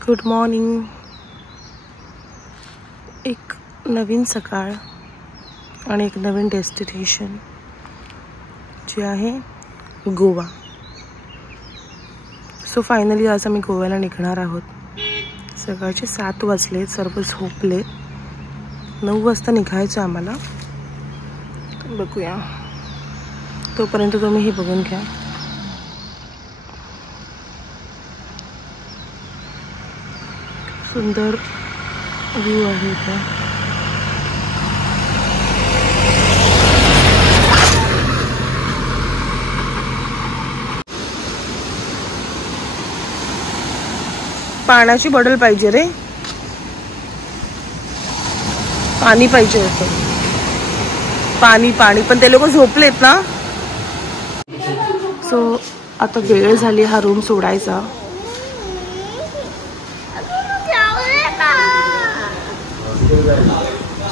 Good morning. एक नवीन सकाळ आणि एक नवीन डेस्टिनेशन जे आहे गोवा. सो फायनली आज आम्ही गोव्याला निघणार आहोत. सकाळचे 7 वाजले, सर्व झोपले. 9 वाजता निघायचं आम्हाला. बघूया, तोपर्यंत तुम्ही हे बघून घ्या. सुंदर व्ह्यू आहे इथं. पाण्याची बॉटल पाहिजे रे, पाणी पाहिजे होतं. पाणी पण ते लोक झोपलेत ना. सो आता वेळ झाली हा रूम सोडायचा.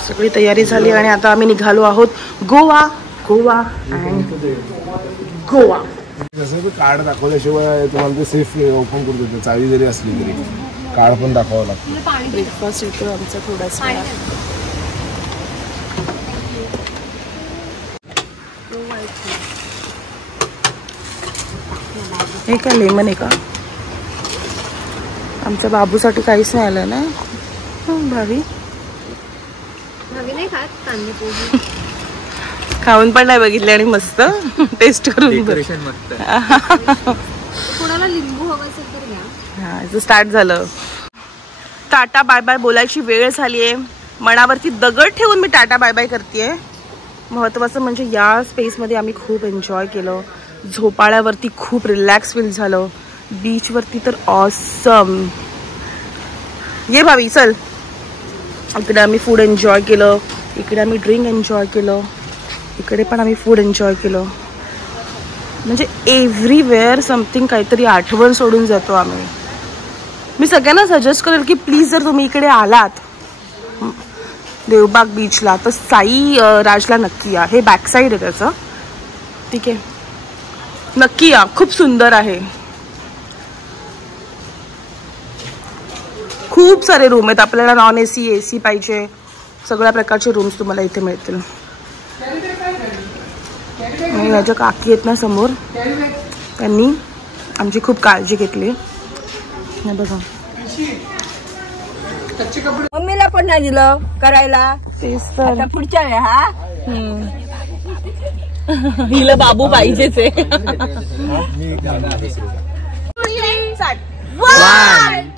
सगळी तयारी झाली आणि आता आम्ही निघालो आहोत गोवा. जसं कार्ड दाखवल्याशिवाय तुम्हाला ते सेफ ओपन करू देतो. चावी जरी असली तरी कार्ड पण दाखवावं लागतं. ब्रेकफास्ट येतो आमचा थोडासा. हे का लेमन आहे का? आमच्या बाबूसाठी काहीच नाही आलं ना. भावी नाही खात कांदे पोहे. खाऊन पण नाही बघितले आणि मस्त टेस्ट करून कोणाला लिंबू हवं असेल तर घ्या. हा, स्टार्ट झालं. टाटा बाय बाय बोलायची वेळ झाली आहे. मनावरती दगड ठेवून मी टाटा बाय बाय करतेय. महत्त्वाचं म्हणजे या स्पेसमध्ये आम्ही खूप एन्जॉय केलं. झोपाळ्यावरती खूप रिलॅक्स फील झालं. बीचवरती तर ऑसम. ये भावी चल. इकडे आम्ही फूड एन्जॉय केलं, इकडे आम्ही ड्रिंक एन्जॉय केलं, इकडे पण आम्ही फूड एन्जॉय केलं. म्हणजे एव्हरीवेअर समथिंग काहीतरी आठवण सोडून जातो आम्ही. मी सगळ्यांना सजेस्ट करेल की प्लीज जर तुम्ही इकडे आलात देवबाग बीचला तर साई राजला नक्की या. हे बॅक साईड आहे त्याचं. ठीक आहे, नक्की या. खूप सुंदर आहे. खूप सारे रूम आहेत. आपल्याला नॉन AC AC पाहिजे, सगळ्या प्रकारचे रूम्स तुम्हाला इथे मिळतील. माझ्या काकी आहेत ना समोर, त्यांनी आमची खूप काळजी घेतली. बघा, मम्मीला पण नाही दिलं करायला. तेच तर पुढच्या वेळी हा हिला बाबू पाहिजेच आहे. 1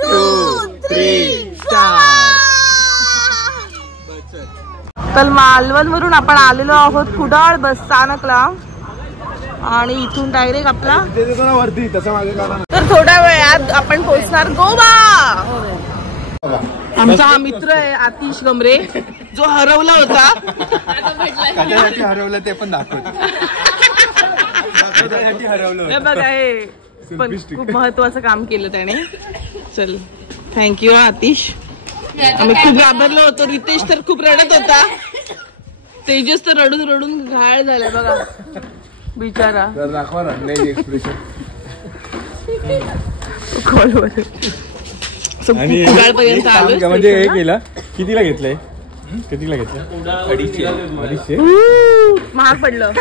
2 3 तर मालवण वरून आपण आलेलो आहोत कुडाळ बस स्थानकला आणि इथून डायरेक्ट आपला तर थोड्या वेळात आपण पोहोचणार गोवा. आमचा हा मित्र आहे आतिश गमरे, जो हरवला होता. हरवलं ते पण दाखवलं. हे बघा, हे पण खूप महत्वाचं काम केलं त्याने. चल, थँक्यू आतिश. आम्ही खूप घाबरलो होतो. रितेश तर खूप रडत होता. तेजस तर रडून रडून घायल झालाय बघा बिचारा. दाखवा ना एक्सप्रेशन कॉलवर. कुडाळपर्यंत आलो. म्हणजे हे केलं. कितीला घेतलंय? कितीला घेतलं? 250. महाग पडलं.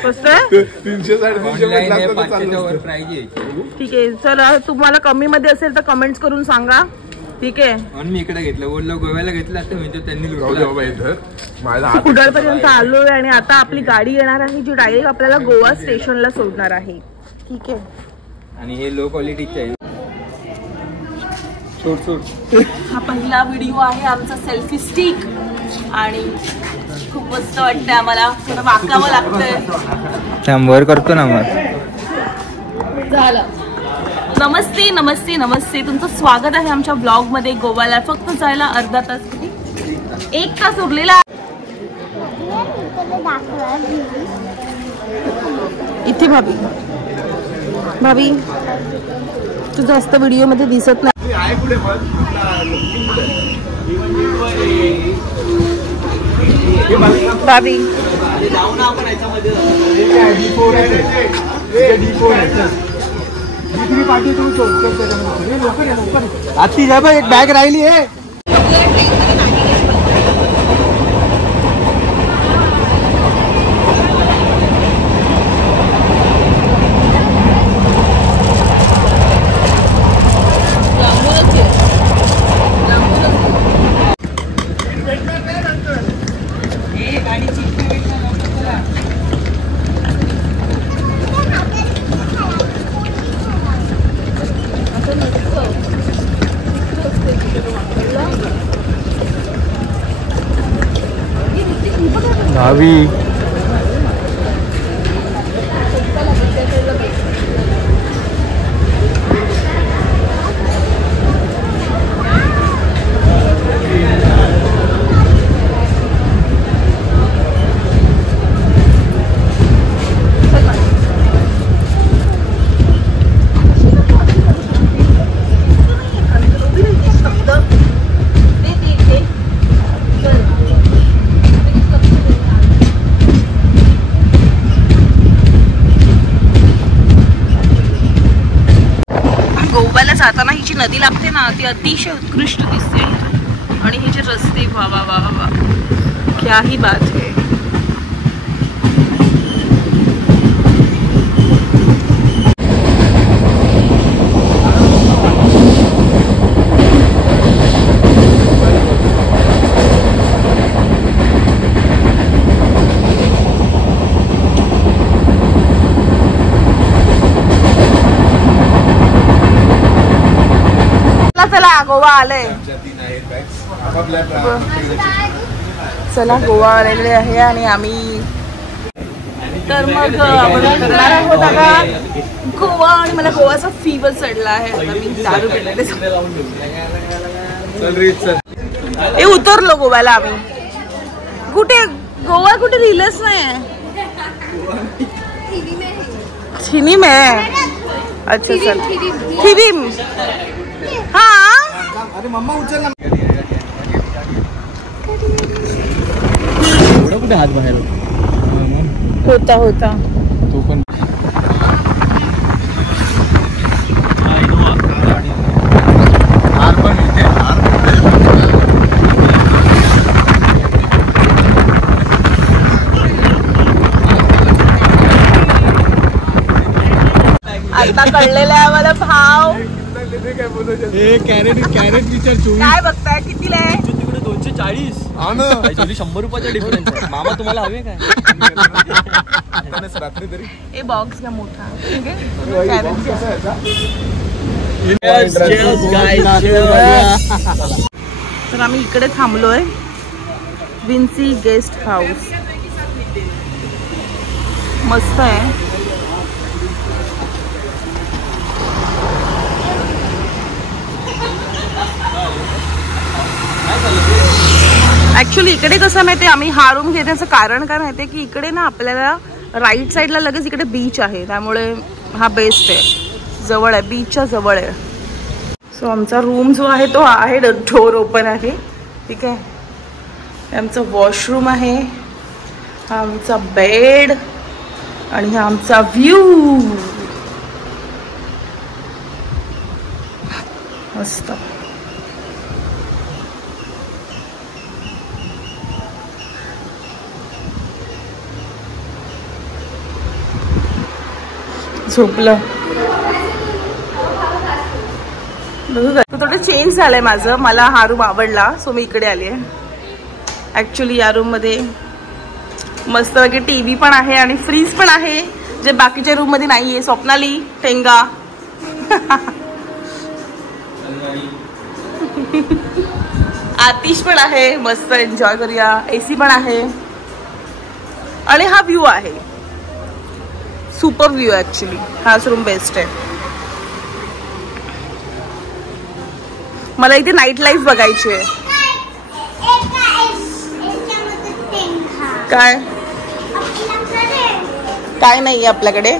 स्वस्त 300-350 प्राइस. ठीक आहे सर, तुम्हाला कमी मध्ये असेल तर कमेंट्स करून सांगा. ठीक आहे. मी इकडे घेतलं, ओला गोव्याला घेतला तर म्हणजे त्यांनी कुडाळपर्यंत आलोय आणि आता आपली गाडी येणार आहे जी डायरेक्ट आपल्याला गोवा स्टेशनला सोडणार आहे. ठीक आहे. आणि हे लो क्वालिटीचे आहे. हा पहिला व्हिडिओ आहे आमचा सेल्फी स्टिक आणि खूप मस्त वाटतंय आम्हाला. थोडं वाकावं लागतंय. वर करतो ना मग. झालं. नमस्ते नमस्ते नमस्ते, तुमचं स्वागत आहे आमच्या ब्लॉग मध्ये. गोव्याला फक्त जायला अर्धा तास, 1 तास उरलेला. इथे भाभी तू जास्त व्हिडिओ मध्ये दिसत नाही. भाभी आती जा बा, एक बॅग राहिली आहे. भावी जाताना ही जी नदी लागते ना ती अतिशय उत्कृष्ट दिसते आणि हे जे रस्ते वा वा वा वा क्या ही बात है. चला गोवा आलंय. चला गोवा आलेले आहे आणि आम्ही तर मग आपण करणार आहोत आता गोवा. आणि मला गोवाचा फीवर चढला आहे. आता मी दारू पिलेले हे उतरलो गोव्याला आम्ही. कुठे गोवा कुठे लिहिलंच नाही. थिनीम आहे. अच्छा चल थिनीम. हाँ अरे मम्मा उचल ना. कुठे हात बाहेर होता होता तो पण. आता कळलेला आहे आम्हाला भाव. कॅरेट विचार काय बघताय कितीला आहे. तिकडे 240. 100 रुपयाचा डिफरन्स आहे. मामा तुम्हाला हवे काय. रात्री तरी हे बॉक्स घ्या मोठा. तर आम्ही इकडे थांबलोय विन्सी गेस्ट हाऊस. मस्त आहे. ऍक्च्युली इकडे कसं माहितीये आम्ही हा रूम घेण्याचं कारण काय माहितीये की इकडे ना आपल्याला राईट साईडला लगेच इकडे बीच आहे. त्यामुळे हा बेस्ट आहे. जवळ आहे बीचच्या जवळ आहे. सो आमचा रूम जो आहे तो आहे डोर ओपन आहे. ठीक आहे. आमचं वॉशरूम आहे. हा आमचा बेड आणि हा आमचा व्ह्यू. मस्त. झोपलं. थोडं चेंज झालंय माझं. मला हा रूम आवडला सो मी इकडे आली आहे. ऍक्च्युली या रूम मध्ये मस्त वगैरे टीव्ही पण आहे आणि फ्रीज पण आहे जे बाकीच्या रूम मध्ये नाहीये. स्वप्नाली ठेंगा आतिश पण आहे. मस्त एन्जॉय करूया. एसी पण आहे आणि हा व्ह्यू आहे. Super view actually. हाच रूम बेस्ट आहे. मला इथे नाईट लाईफ बघायची आहे. काय काय नाही आपल्याकडे.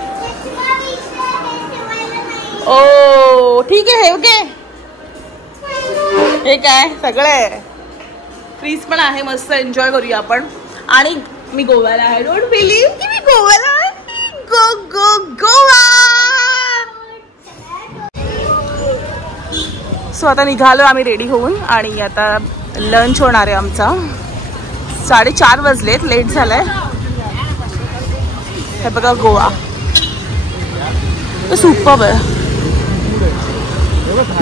ओ ठीक आहे. ओके हे काय सगळं आहे. फ्रीज पण आहे. मस्त एन्जॉय करूया आपण. आणि मी गोव्याला आहे. डोंट बिलीव्ह की मी गोव्याला आहे. गो गो गोवा. सो आता निघालो आम्ही रेडी होऊन आणि आता लंच होणार आहे आमचा. 4:30 वाजलेत, लेट झालाय. हे बघा गोवा सुपर्ब आहे.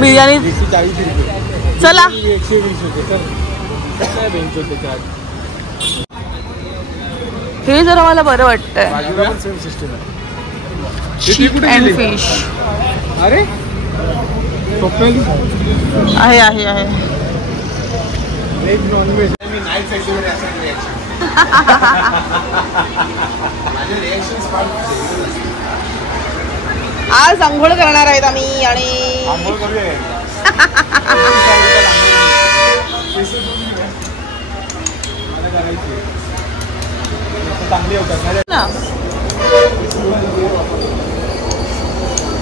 बिर्याणी चला. हे जरा मला बरं वाटतंय. चीप अँड फिश अरे आहे आहे आहे. व्हेज नॉन व्हेज आज आंघोळ करणार आहेत आम्ही आणि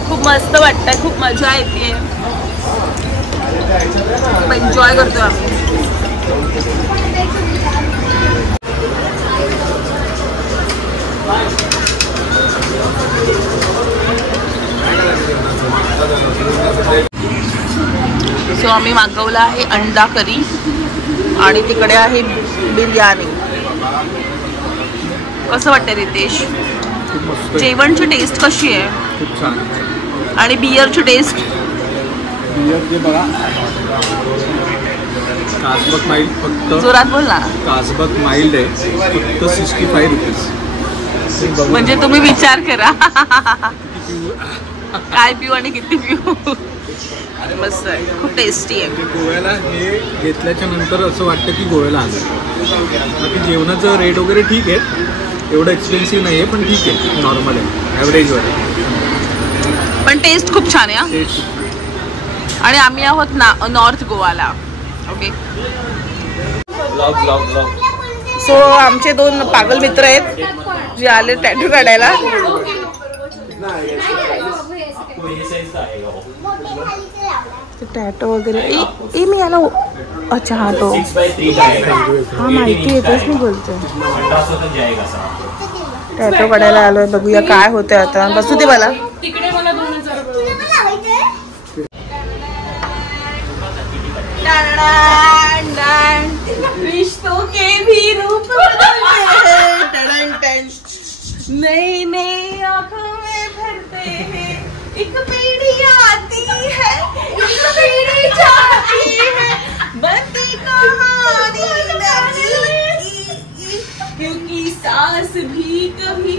खूप मस्त वाटतंय, खूप मजा येते, खूप एन्जॉय करतोय आम्ही. सो आम्ही मागवला आहे अंडा करी आणि तिकडे आहे बिर्याणी. कसं वाटतंय रितेश? जेवणची टेस्ट कशी आहे? खूप छान. आणि बियरची टेस्ट? बियर जे बघा, कासबक माइल्ड, फक्त जोरात बोल ना. कासबक माइल्ड आहे, फक्त 65 रुपीज. म्हणजे तुम्ही विचार करा काय पिऊ आणि किती पिऊ. मस्त आहे, खूप टेस्टी आहे. गोव्याला हे घेतल्याच्या नंतर असं वाटतं की गोव्याला आलं. बाकी जेवणाचं रेट वगैरे ठीक आहे, एवढं एक्सपेन्सिव्ह नाही आहे, पण ठीक आहे, नॉर्मल आहे, ॲव्हरेजवर आहे. पण टेस्ट खूप छान आहे. टेस्ट आणि आम्ही आहोत ना नॉर्थ गोवाला. ओके. सो आमचे 2 पागल मित्र आहेत जे आले टॅटू काढायला. टॅटो वगैरे मी आला. अच्छा हा तो हा माहिती आहे, तेच मी बोलते. टॅटो काढायला आलोय, बघूया काय होतंय आता. बसू दे मला. रिश्तों के भी रूप नई नई आंखों में भरते हैं. एक पीढ़ी आती है, एक पीढ़ी जाती है, बनती कहानी नई, क्योंकि सास भी कभी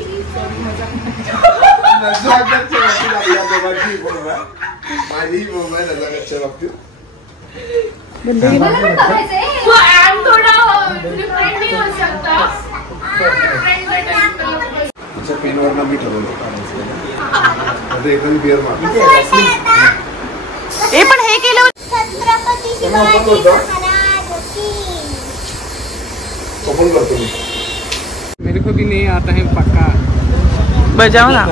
पेनवर मी ठरवलं एकदम बिअर मार. हे पण हे केलं ओपन करतो मी. मेरे को भी नहीं आता है पक्का. बजाव ना.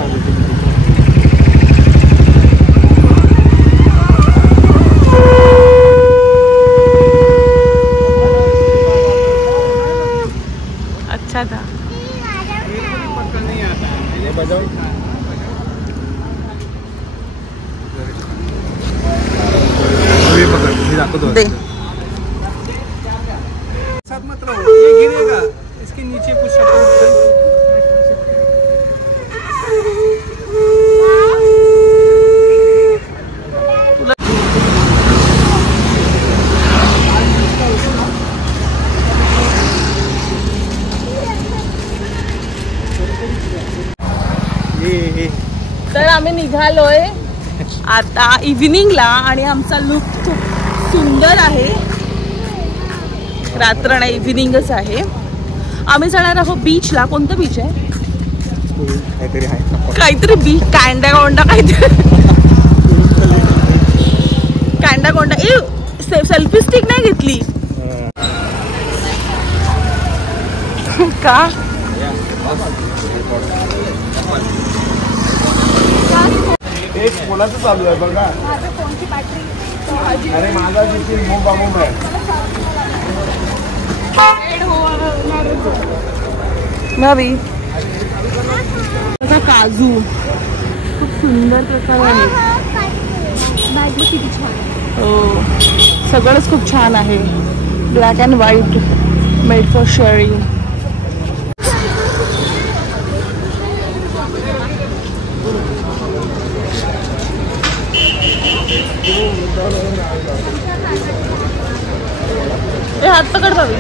अच्छा था. पक्का नहीं आता है. बजाओ. दे. साथ मत रहो, ये गिरेगा. इसके नीचे कुछ तर आम्ही निघालोय आता इव्हिनिंगला आणि आमचा लुक खूप सुंदर आहे. रात्र नाही, इव्हिनिंगच आहे. आम्ही जाणार आहोत बीचला. कोणतं बीच आहे? काहीतरी बीच, कॅन्डाकोंडा काहीतरी. कॅन्डाकोंडा. सेल्फी स्टिक नाही घेतली का? एक कोणाचं चालू आहे बघा. अरे माझा तिथे मोबाईल आहे. नवी काजू खूप सुंदर प्रकार आहे. सगळंच खूप छान आहे. Black and white, made for sharing. हात पकड भावी.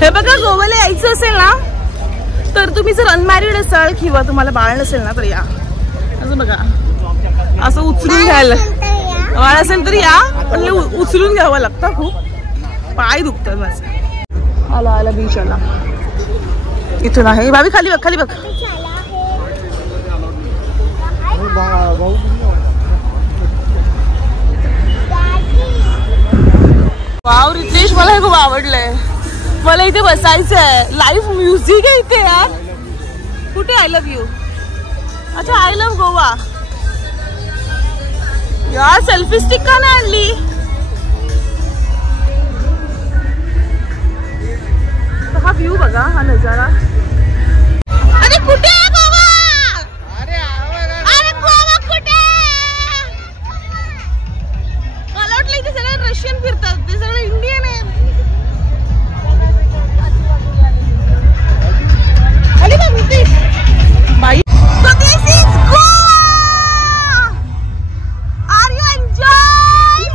हे बघा, गोव्याला यायचं असेल ना तर तुम्ही जर अनमॅरिड असाल किंवा तुम्हाला बाळ नसेल ना तर या. असं बघा, असं उचलून घ्यायला. बाळ असेल तर या, पण उचलून घ्यावं लागतं. खूप पाय दुखतात माझे. आला आला बीच आला. इथून आहे भाभी. खाली बघ, खाली बघ. वाव रितेश, मला हे खूप आवडलंय. मला इथे बसायचं आहे. लाईव्ह म्युझिक आहे इथे यार. कुठे आय लव्ह यू. अच्छा, आय लव्ह गोवा. यार सेल्फी स्टिक का नाही आणली. हा व्ह्यू बघा, हा नजारा. अरे कुठे आहे गोवा. अरे गोवा कुठे. मला वाटलं इथे सगळे रशियन फिरतात, ते सगळे इंडियन आहे. By, so this is Goa. Are you enjoying?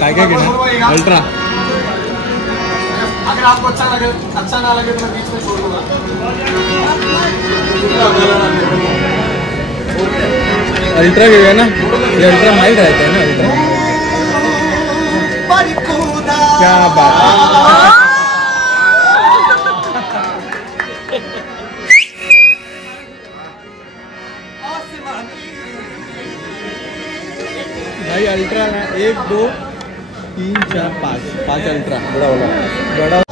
काय काय घेणार अल्ट्रा. अगर आपको अच्छा ना लगे तो बीच में छोड़ दूंगा. अल्ट्रा घेऊया ना. ये अल्ट्रा माइल्ड रहता है ना. अल्ट्रा क्या बात है. भाई अल्ट्रा ना 1 2 3 4 5 अल्ट्रा बड़ा वाला.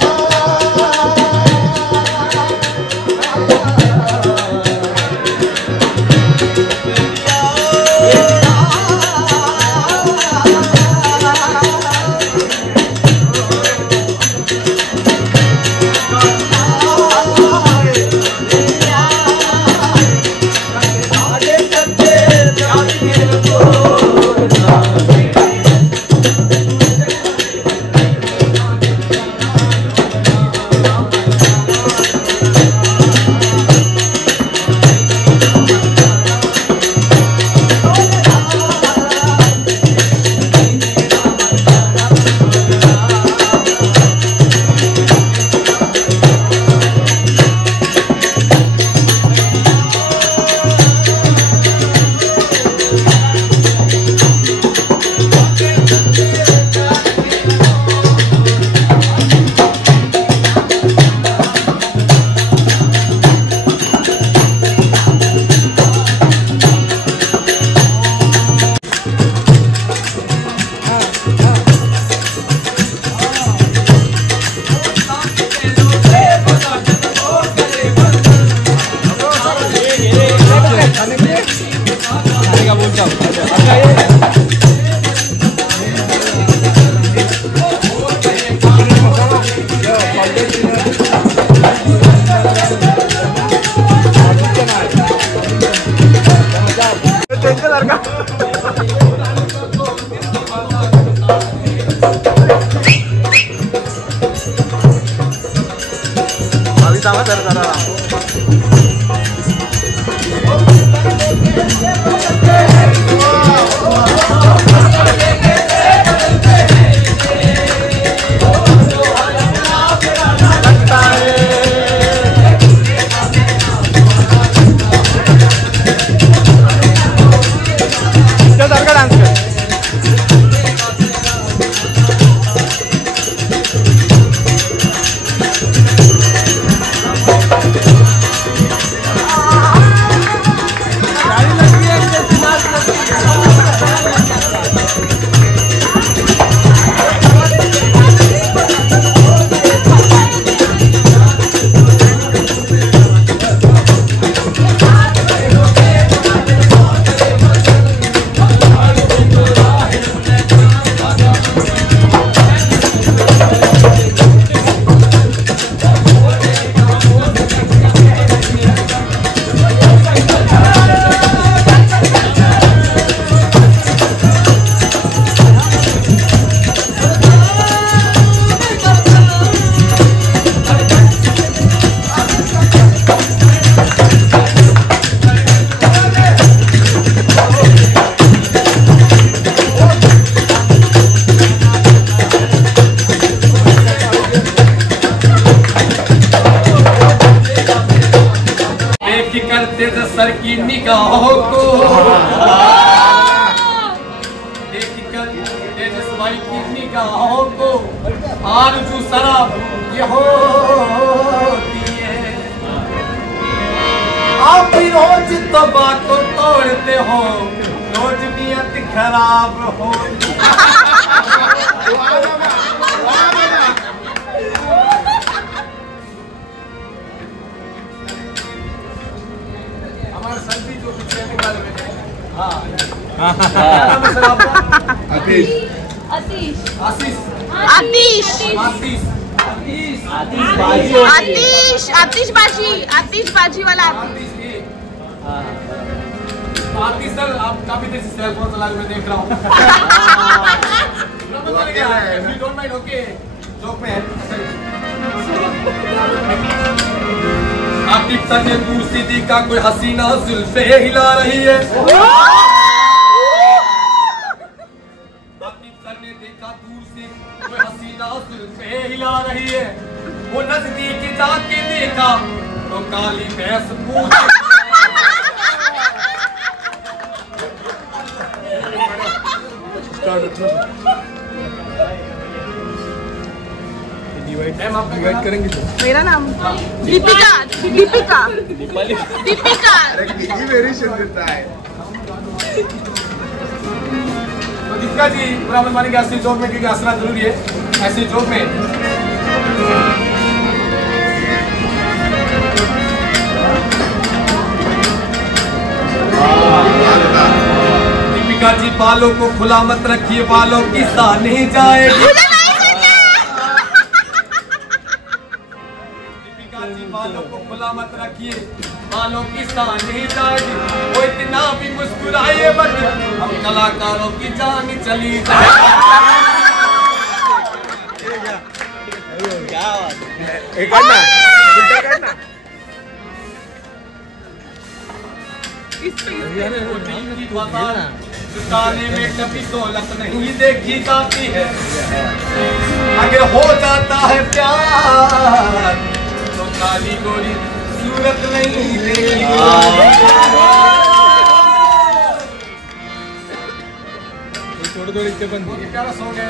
निगाहों को देखकर तेजस भाई की निगाहों को आरज़ू शराब ये होती है। आप भी रोज तबा को तोड़ते हो, रोज नियत खराब होती है। हमारे संजी जो पीछे निकाल रहे हैं। हाँ आशीष आतिश बाजी वाला आतिश सर, आप काफी देर से सेल फोन चला रहे, मैं देख रहा हूँ। डोंट माइंड, ओके जोक में है। आतिफ सर ने दूर से देखा कोई हसीना जुल्फे हिला रही है। आतिफ सर ने देखा दूर से कोई हसीना जुल्फे हिला रही है। वो नजदीक जाके देखा तो काली भैंस पूछ मैम आप डिवाइड करेंगे तो? मेरा नाम दीपिका दीपिका दीपिका तो दीपिका जी बराबर माने कि ऐसे जॉब में क्योंकि हंसना जरूरी है। ऐसे जॉब में दीपिका जी बालों को खुला मत रखिए, बालों की सा नहीं जाएगी। बालों को खुला मत रखिए, बालों की सान नहीं जाएगी। वो इतना भी मुस्कुराइए बट हम कलाकारों की जान चली जाए। ताने में कभी दौलत नहीं देखी जाती है, अगर हो जाता है प्यार तो काली गोरी सूरत नहीं देखी। थोड़ी थोड़ी इतने बंद प्यारा सॉन्ग है।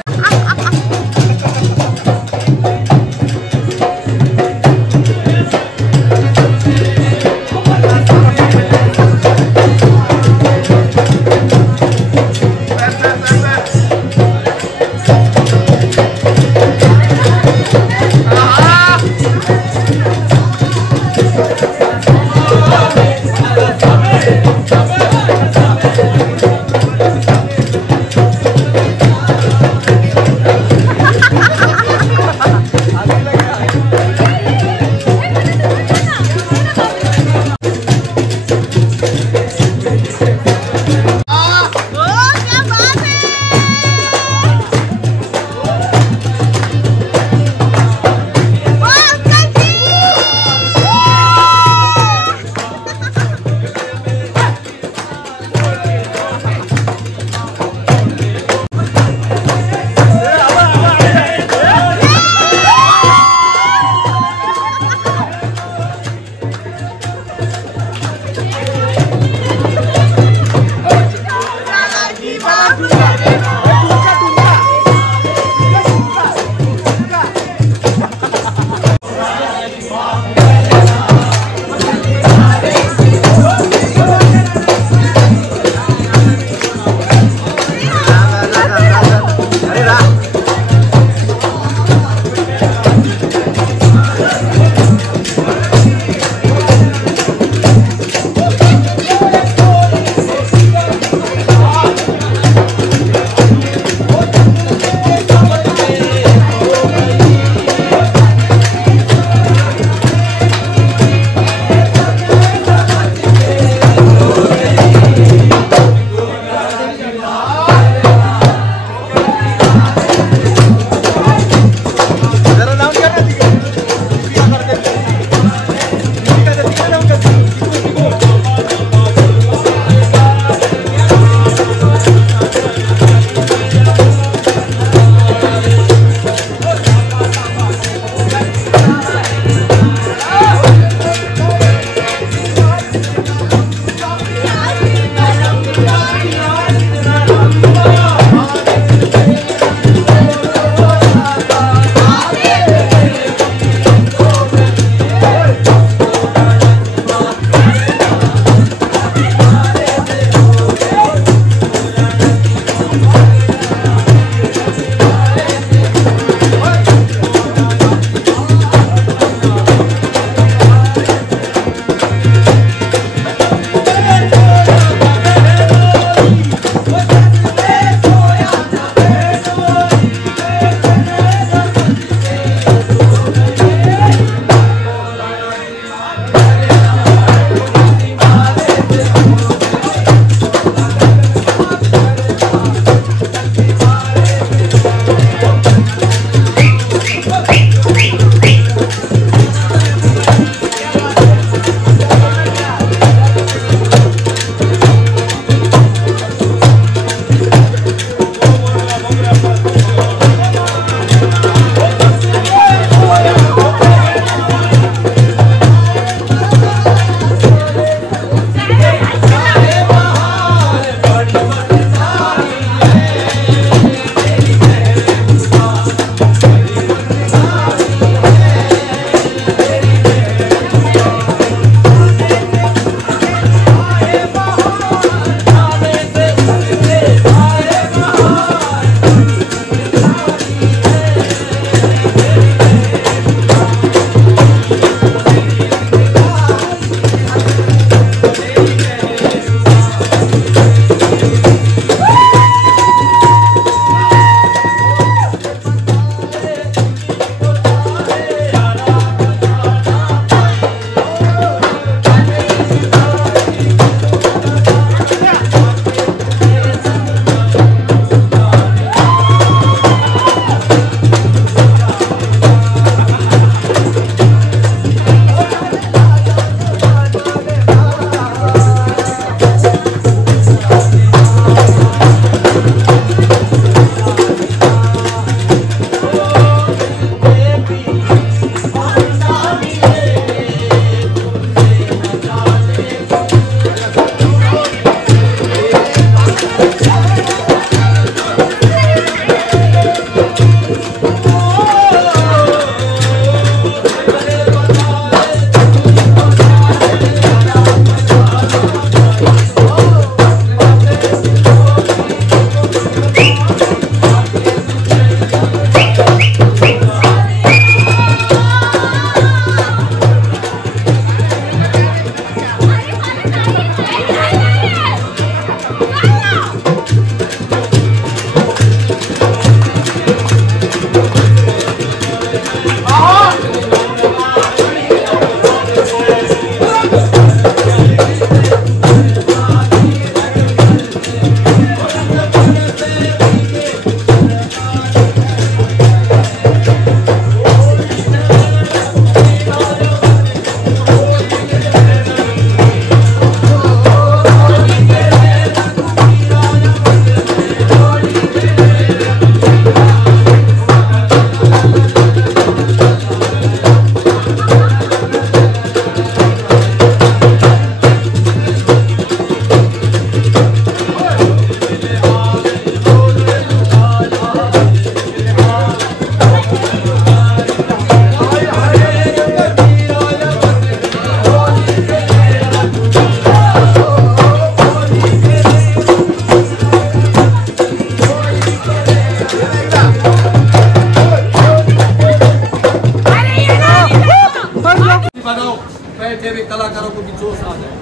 बैठे हुए कलाकारों को भी जोश आ जाए।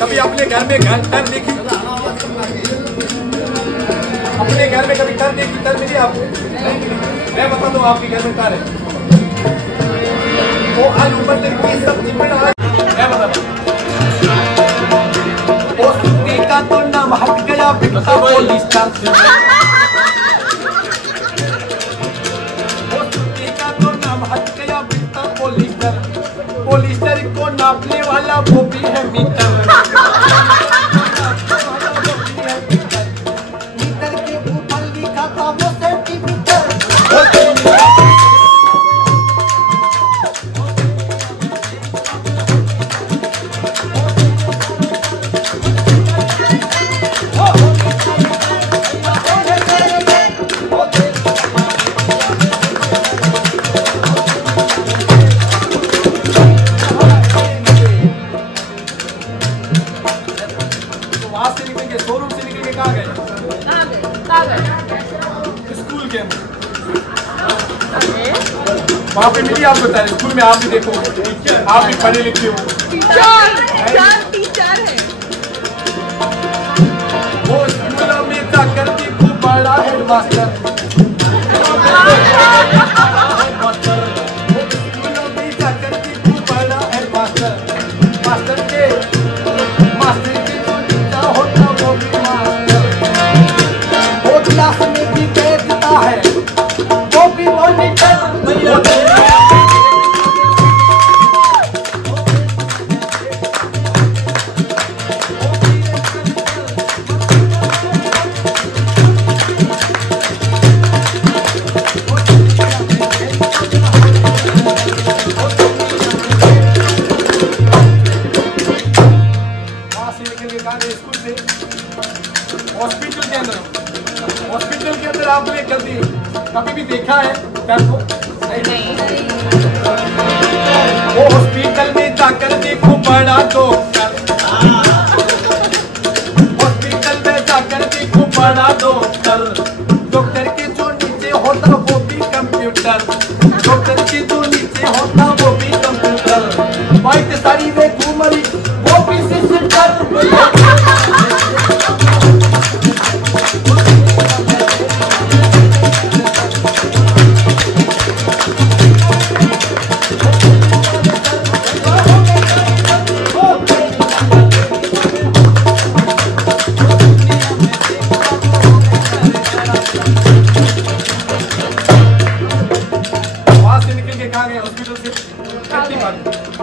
कभी अपने घर में कर देखी, अपने घर में कभी कर देखी, कर मिली आपको? मैं बता दूं आपके घर में कर है वो आलू मटर की सब्जी बना। मैं बता वो सुट्टी का तो नाम हट गया बिकता पॉलिस्टर से, वो सुट्टी का तो नाम हट गया बिकता पॉलिस्टर, पॉलिस्टर को नापने वाला वो भी है मीटर, मीटर के ऊपर लिखा था वो सेंटीमीटर। होता है स्कूल में, आप भी देखो, आप भी पढ़े लिखे हो। टीचर है वो स्कूलों में जाकर भी खूब बड़ा हेडमास्टर, स्कूलों में जाकर भी खूब बड़ा हेडमास्टर, मास्टर के जो नीचा होता वो भी मास्टर, वो क्लास में भी बैठता है वो भी मॉनिटर। हॉस्पिटल के अंदर आपने कभी भी देखा है वो हॉस्पिटल में जाकर देखो बड़ा डॉक्टर, हॉस्पिटल में जाकर देखो बड़ा डॉक्टर, डॉक्टर के जो नीचे होता वो भी कंप्यूटर, डॉक्टर के जो नीचे होता वो भी कंप्यूटर, बाइक सारी में घूमरी वो भी सिस्टर।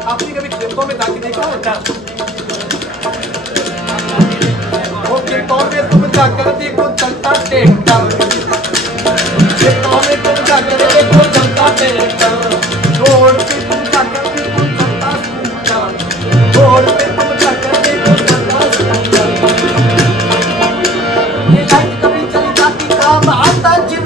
आपने कभी खेतों में जाके देखा होता? वो खेतों में तुम जाकर देखो चलता ट्रैक्टर, खेतों में तुम जाकर देखो चलता ट्रैक्टर, रोड पे तुम जाकर देखो चलता स्कूटर, रोड पे तुम जाकर देखो चलता स्कूटर। ये लाइट कभी चली जाती काम आता जिन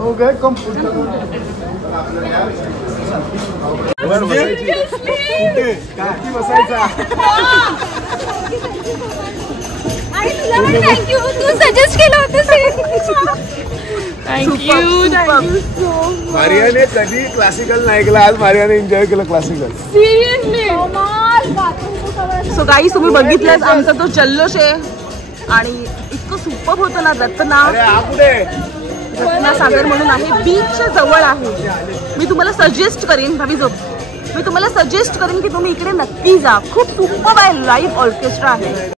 हो गए कम बसायचा। थँक्यू, तू सजेस्ट केलं होतं. मारियाने कधी क्लासिकल नाही ऐकलं, आज मारियाने एन्जॉय केलं क्लासिकल. सो गाईस तुम्ही बघितलंच आमचा तो जल्लोष आहे आणि इतकं सुपर होतं ना. रत्नासागर म्हणून आहे, बीचच्या जवळ आहे. मी तुम्हाला सजेस्ट करीन मी तुम्हाला सजेस्ट करीन की तुम्ही इकडे नक्की जा. खूप सुपर आहे, लाईव्ह ऑर्केस्ट्रा आहे.